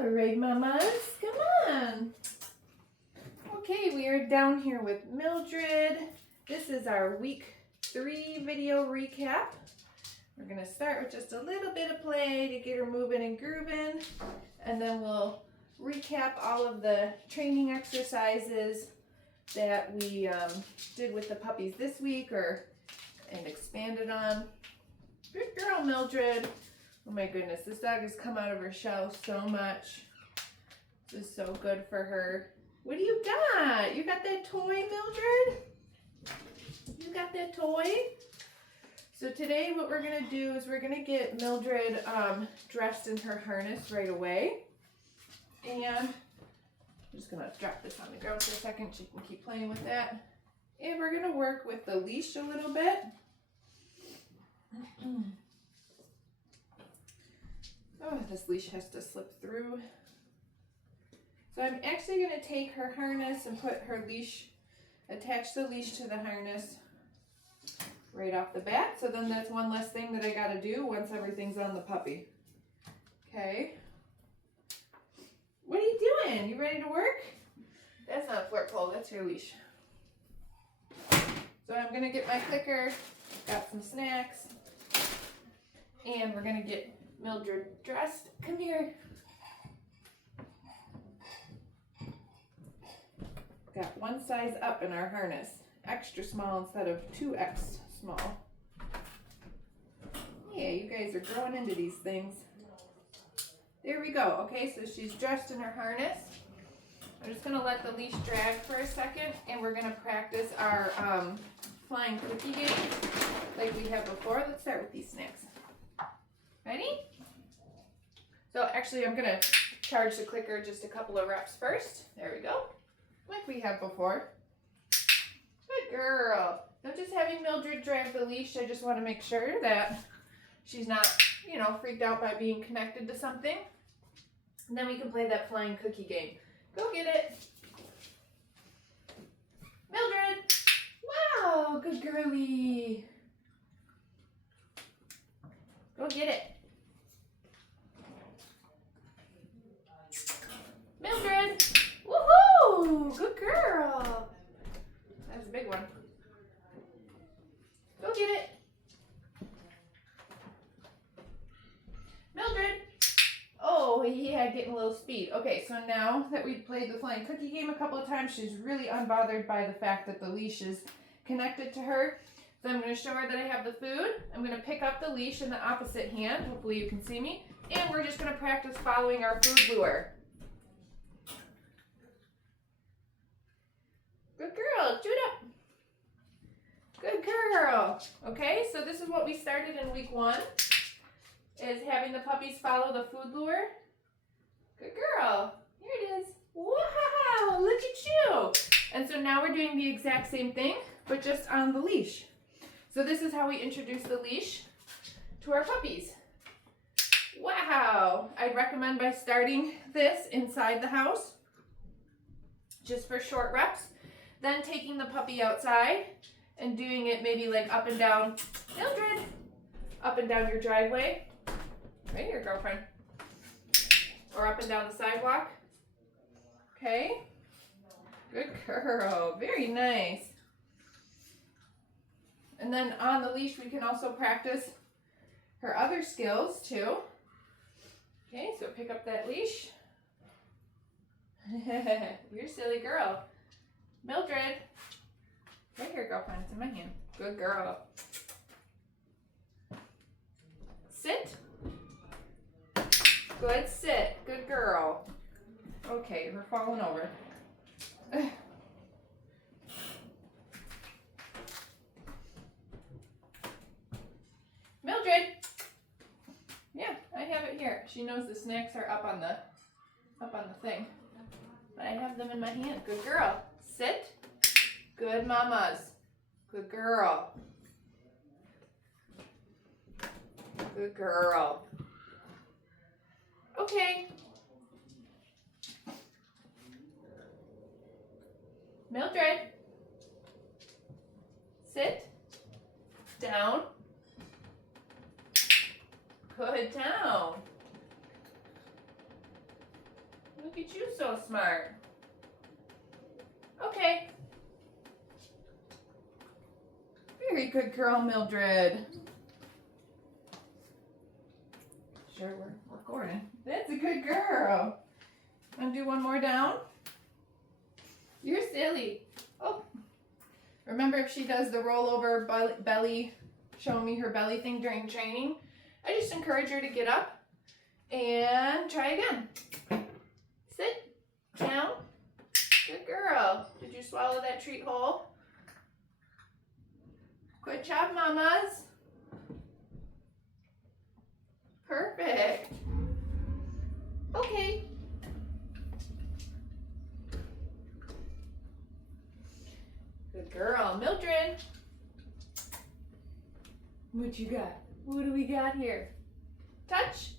All right, mamas, come on. Okay, we are down here with Mildred. This is our week 3 video recap. We're gonna start with just a little bit of play to get her moving and grooving, and then we'll recap all of the training exercises that we did with the puppies this week and expanded on. Good girl, Mildred. Oh my goodness, this dog has come out of her shell so much. This is so good for her. What do you got? You got that toy, Mildred? You got that toy? So today what we're gonna do is we're gonna get Mildred dressed in her harness right away. And I'm just gonna drop this on the ground for a second. She can keep playing with that. And we're gonna work with the leash a little bit. Oh, this leash has to slip through. So I'm actually going to take her harness and put her leash, attach the leash to the harness right off the bat. So then that's one less thing that I got to do once everything's on the puppy. Okay. What are you doing? You ready to work? That's not a flirt pole, that's your leash. So I'm going to get my clicker, got some snacks, and we're going to get Mildred dressed. Come here. Got one size up in our harness. Extra small instead of 2X small. Yeah, you guys are growing into these things. There we go. Okay, so she's dressed in her harness. I'm just going to let the leash drag for a second, and we're going to practice our flying cookie game like we have before. Let's start with these snacks. Ready? So actually I'm gonna charge the clicker just a couple of reps first. There we go. Like we have before. Good girl. I'm just having Mildred drag the leash. I just want to make sure that she's not, freaked out by being connected to something. And then we can play that flying cookie game. Go get it. Mildred! Wow, good girly. Go get it. Mildred! Woohoo! Good girl! That was a big one. Go get it. Mildred! Oh, he had getting a little speed. Okay, so now that we've played the flying cookie game a couple of times, she's really unbothered by the fact that the leash is connected to her. So I'm going to show her that I have the food. I'm going to pick up the leash in the opposite hand. Hopefully you can see me. And we're just going to practice following our food lure. Good girl. Chew it up. Good girl. Okay, so this is what we started in week 1, is having the puppies follow the food lure. Good girl. Here it is. Wow, look at you. And so now we're doing the exact same thing, but just on the leash. So this is how we introduce the leash to our puppies. Wow! I'd recommend by starting this inside the house, just for short reps, then taking the puppy outside and doing it maybe like up and down, Mildred, up and down your driveway, right here, girlfriend, or up and down the sidewalk. Okay? Good girl. Very nice. And then on the leash, we can also practice her other skills too. Okay, so pick up that leash. You're a silly girl. Mildred. Right here, girlfriend. It's in my hand. Good girl. Sit. Good sit. Good girl. Okay, we're falling over. Mildred! Yeah, I have it here. She knows the snacks are up on the thing. But I have them in my hand. Good girl. Sit. Good mamas. Good girl. Good girl. Okay. Mildred. Sit. Down. Good down. at you, so smart. Okay. Very good girl, Mildred. Sure, we're recording. That's a good girl. Want to do one more down? You're silly. Oh. Remember, if she does the rollover belly, showing me her belly thing during training, I just encourage her to get up and try again. Sit down. Good girl. Did you swallow that treat whole? Good job, mamas. Perfect. Okay. Good girl. Mildred. What you got? What do we got here? Touch.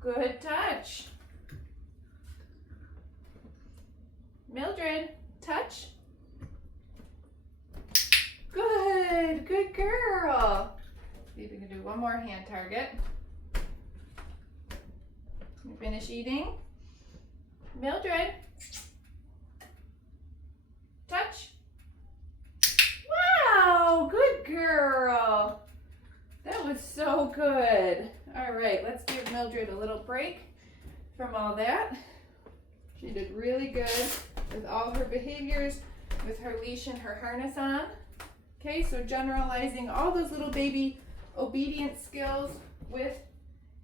Good touch. Mildred, touch. Good. Good girl. See if we can do one more hand target. You finish eating? Mildred. Touch. Wow, good girl. That was so good. All right, let's give Mildred a little break from all that. She did really good with all her behaviors, with her leash and her harness on. Okay, so generalizing all those little baby obedience skills with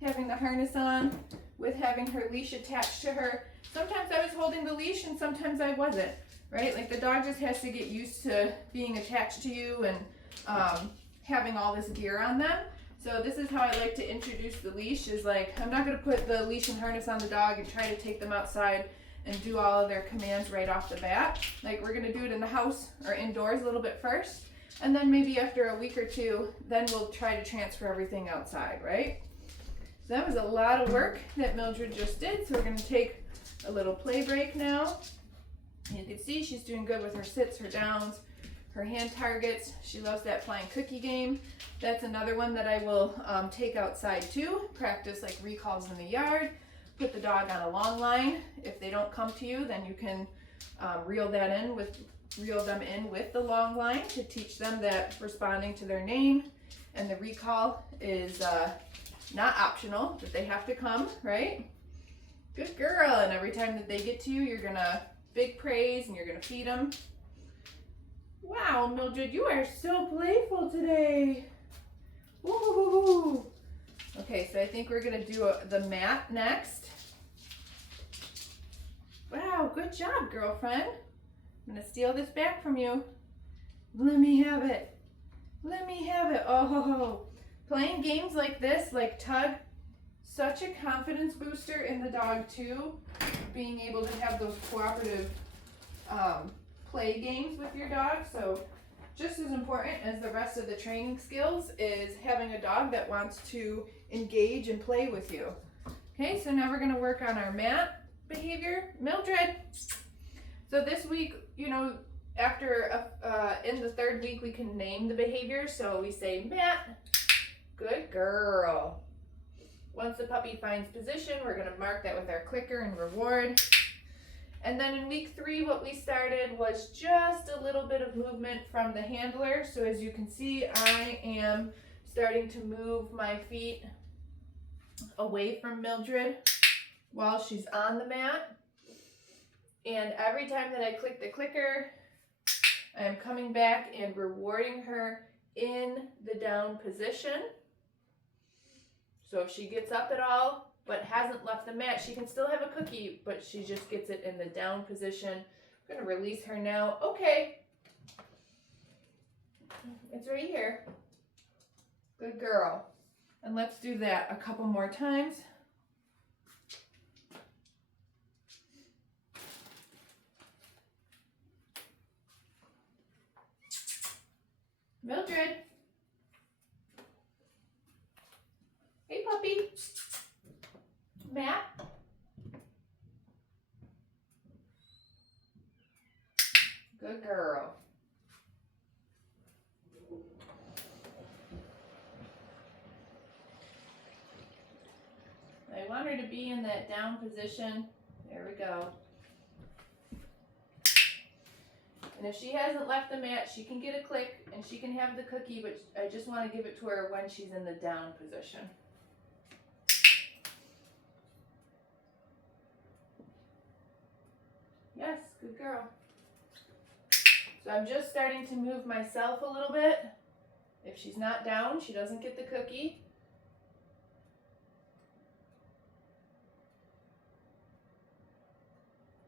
having the harness on, with having her leash attached to her. Sometimes I was holding the leash and sometimes I wasn't, right? Like the dog just has to get used to being attached to you and having all this gear on them. So this is how I like to introduce the leash, is like, I'm not gonna put the leash and harness on the dog and try to take them outside and do all of their commands right off the bat. Like, we're gonna do it in the house or indoors a little bit first, and then maybe after a week or two, then we'll try to transfer everything outside, right? So that was a lot of work that Mildred just did. So we're gonna take a little play break now. And you can see she's doing good with her sits, her downs, her hand targets. She loves that flying cookie game. That's another one that I will take outside too. Practice like recalls in the yard. Put the dog on a long line. If they don't come to you, then you can reel them in with the long line to teach them that responding to their name and the recall is not optional, that they have to come, right? Good girl. And every time that they get to you, you're gonna big praise and you're gonna feed them. Wow, Mildred, you are so playful today. Woo! Okay, so I think we're gonna do the mat next. Wow, good job, girlfriend. I'm gonna steal this back from you. Let me have it. Let me have it. Oh, playing games like this, like tug, such a confidence booster in the dog too. Being able to have those cooperative play games with your dog. So just as important as the rest of the training skills is having a dog that wants to engage and play with you. Okay, so now we're gonna work on our mat behavior. Mildred. So this week, you know, after in the third week, we can name the behavior. So we say mat, good girl. Once the puppy finds position, we're gonna mark that with our clicker and reward. And then in week 3, what we started was just a little bit of movement from the handler. So as you can see, I am starting to move my feet away from Mildred while she's on the mat. And every time that I click the clicker, I am coming back and rewarding her in the down position. So if she gets up at all but hasn't left the mat, she can still have a cookie, but she just gets it in the down position. I'm gonna release her now. Okay, it's right here. Good girl. And let's do that a couple more times. Mildred. Hey, puppy. Matt. Good girl. I I want her to be in that down position. There we go. And if she hasn't left the mat, she can get a click and she can have the cookie, but I just want to give it to her when she's in the down position. Yes, good girl. So I'm just starting to move myself a little bit. If she's not down, she doesn't get the cookie.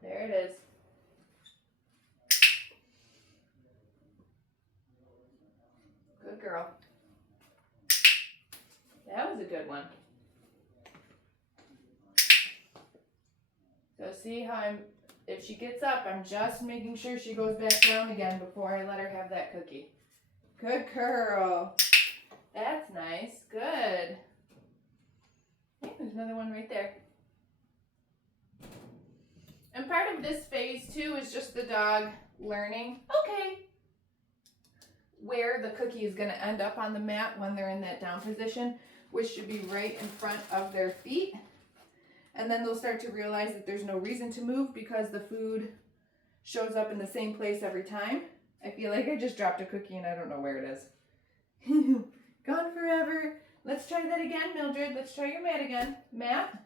There it is. Good girl. That was a good one. So see how if she gets up, I'm just making sure she goes back down again before I let her have that cookie. Good girl. That's nice. Good. Hey, there's another one right there. And part of this phase too is just the dog learning, okay, where the cookie is going to end up on the mat when they're in that down position, which should be right in front of their feet. And then they'll start to realize that there's no reason to move because the food shows up in the same place every time. I feel like I just dropped a cookie and I don't know where it is. Gone forever. Let's try that again, Mildred. Let's try your mat again. Mat.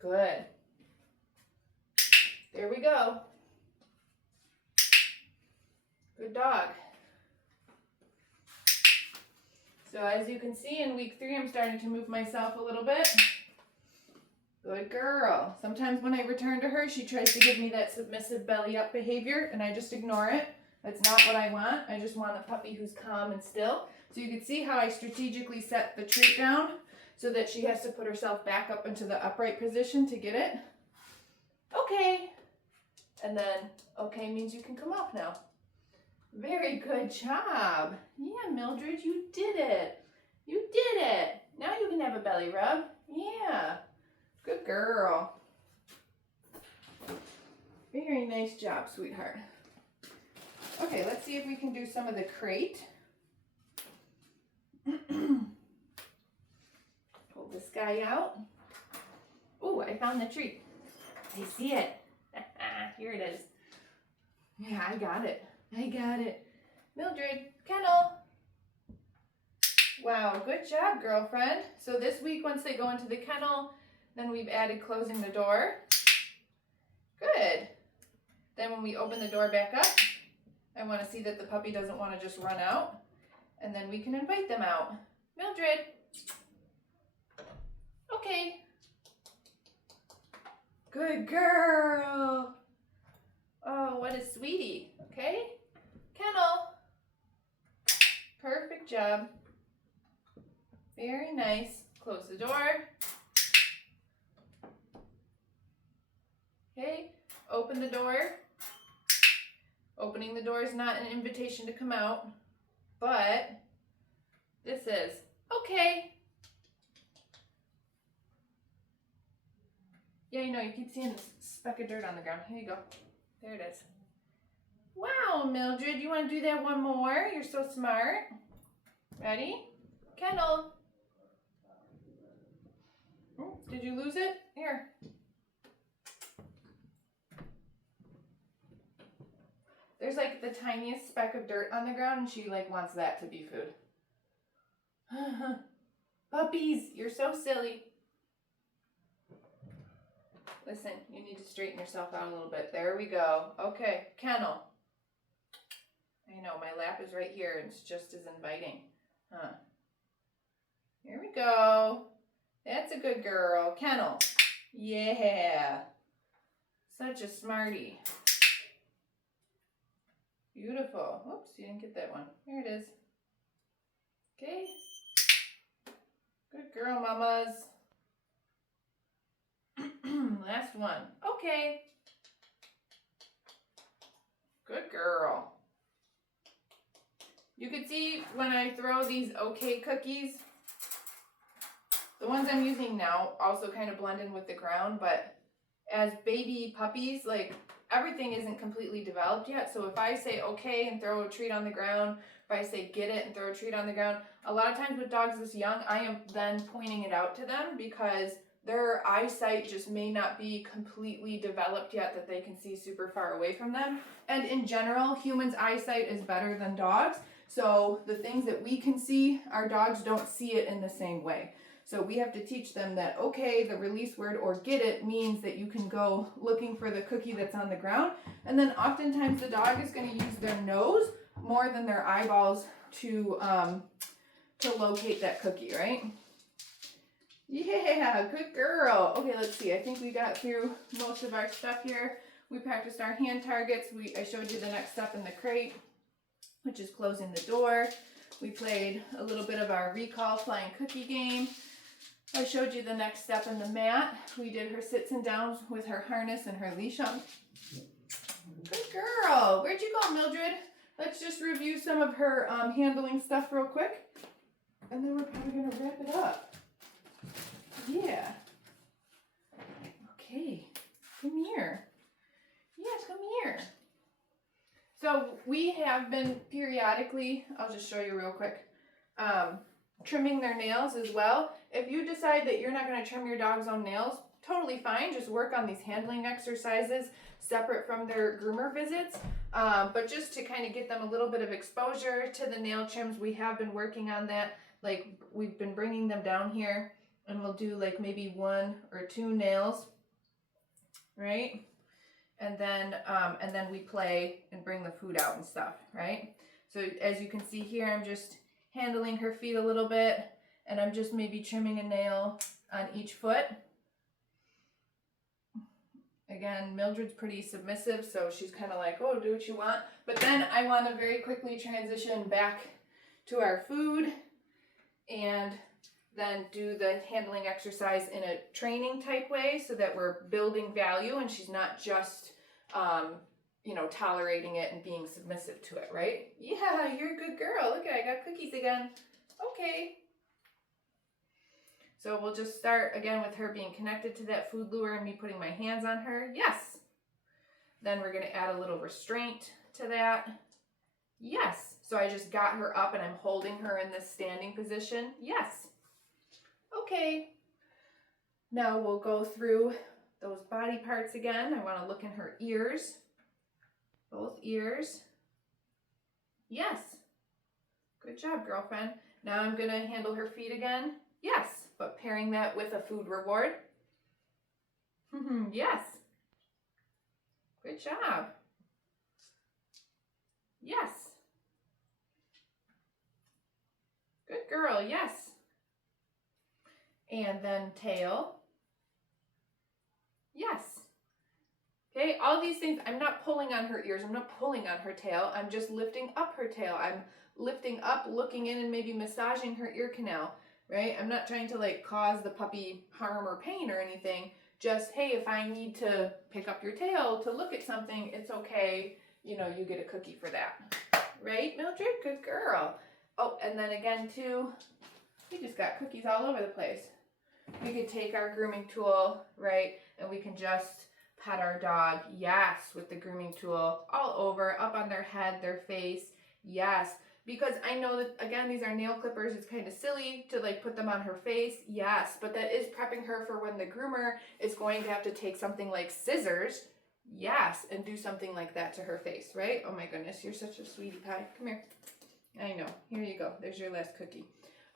Good. There we go. Good dog. So as you can see in week 3, I'm starting to move myself a little bit. Good girl. Sometimes when I return to her, she tries to give me that submissive belly up behavior and I just ignore it. That's not what I want. I just want a puppy who's calm and still. So you can see how I strategically set the treat down so that she has to put herself back up into the upright position to get it. Okay. And then okay means you can come off now. Very good job. Yeah, Mildred, you did it. You did it. Now you can have a belly rub. Yeah. Good girl. Very nice job, sweetheart. Okay, let's see if we can do some of the crate. Pull this guy out. Oh, I found the treat. I see it. Here it is. Yeah, I got it. I got it. Mildred, kennel. Wow, good job, girlfriend. So this week, once they go into the kennel, then we've added closing the door. Good. Then when we open the door back up, I want to see that the puppy doesn't want to just run out. And then we can invite them out. Mildred. Okay. Good girl. Oh, what a sweetie. Okay. Kennel. Perfect job. Very nice. Close the door. Okay. Open the door. Opening the door is not an invitation to come out, but this is. Okay. Yeah, you know, you keep seeing this speck of dirt on the ground. Here you go. There it is. Wow, Mildred, you want to do that one more? You're so smart. Ready? Kennel. Oh, did you lose it? Here. There's like the tiniest speck of dirt on the ground and she like wants that to be food. Puppies, you're so silly. Listen, you need to straighten yourself out a little bit. There we go. Okay, kennel. I know, my lap is right here and it's just as inviting. Huh. Here we go. That's a good girl. Kennel. Yeah. Such a smarty. Beautiful. Oops, you didn't get that one. Here it is. Okay. Good girl, mamas. Last one. Okay. Good girl. You can see when I throw these okay cookies, the ones I'm using now also kind of blend in with the ground, but as baby puppies, like everything isn't completely developed yet. So if I say okay and throw a treat on the ground, if I say get it and throw a treat on the ground, a lot of times with dogs this young, I am then pointing it out to them because their eyesight just may not be completely developed yet that they can see super far away from them. And in general, humans' eyesight is better than dogs. So the things that we can see, our dogs don't see it in the same way. So we have to teach them that, okay, the release word or get it means that you can go looking for the cookie that's on the ground. And then oftentimes the dog is going to use their nose more than their eyeballs to locate that cookie, right? Yeah, good girl. Okay, let's see. I think we got through most of our stuff here. We practiced our hand targets. I showed you the next step in the crate, which is closing the door. We played a little bit of our recall flying cookie game. I showed you the next step in the mat. We did her sits and downs with her harness and her leash on. Good girl. Where'd you go, Mildred? Let's just review some of her handling stuff real quick. And then we're probably going to wrap it up. Yeah. Okay. Come here. Yeah, come here. So we have been periodically, I'll just show you real quick, trimming their nails as well. If you decide that you're not going to trim your dog's own nails, totally fine. Just work on these handling exercises separate from their groomer visits. But just to kind of get them a little bit of exposure to the nail trims, we have been working on that. Like we've been bringing them down here and we'll do like maybe 1 or 2 nails, right? And then we play and bring the food out and stuff, right? So as you can see here, I'm just handling her feet a little bit and I'm just maybe trimming a nail on each foot. Again, Mildred's pretty submissive, so she's kind of like, oh, do what you want. But then I want to very quickly transition back to our food and then do the handling exercise in a training type way so that we're building value and she's not just, tolerating it and being submissive to it, right? Yeah, you're a good girl. Look, I got cookies again. Okay. So we'll just start again with her being connected to that food lure and me putting my hands on her. Yes. Then we're going to add a little restraint to that. Yes. So I just got her up and I'm holding her in this standing position. Yes. Okay. Now we'll go through those body parts again. I want to look in her ears. Both ears. Yes. Good job, girlfriend. Now I'm going to handle her feet again. Yes. But pairing that with a food reward. Yes. Good job. Yes. Good girl. Yes. And then tail. Yes. Okay, all these things, I'm not pulling on her ears. I'm not pulling on her tail. I'm just lifting up her tail. I'm lifting up, looking in, and maybe massaging her ear canal, right? I'm not trying to like cause the puppy harm or pain or anything. Just, hey, if I need to pick up your tail to look at something, it's okay. You get a cookie for that. Right, Mildred? Good girl. Oh, and then again, too, we just got cookies all over the place. We could take our grooming tool, right, and we can just pet our dog, yes, with the grooming tool all over, up on their head, their face, yes. Because I know that, again, these are nail clippers. It's kind of silly to like put them on her face, yes, but that is prepping her for when the groomer is going to have to take something like scissors, yes, and do something like that to her face, right? Oh my goodness, you're such a sweetie pie. Come here. I know. Here you go. There's your last cookie.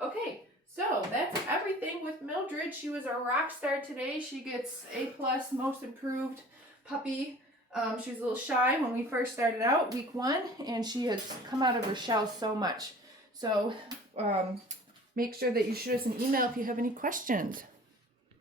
Okay. So that's everything with Mildred. She was a rock star today. She gets A+, most improved puppy. She was a little shy when we first started out, week 1, and she has come out of her shell so much. So make sure that you shoot us an email if you have any questions.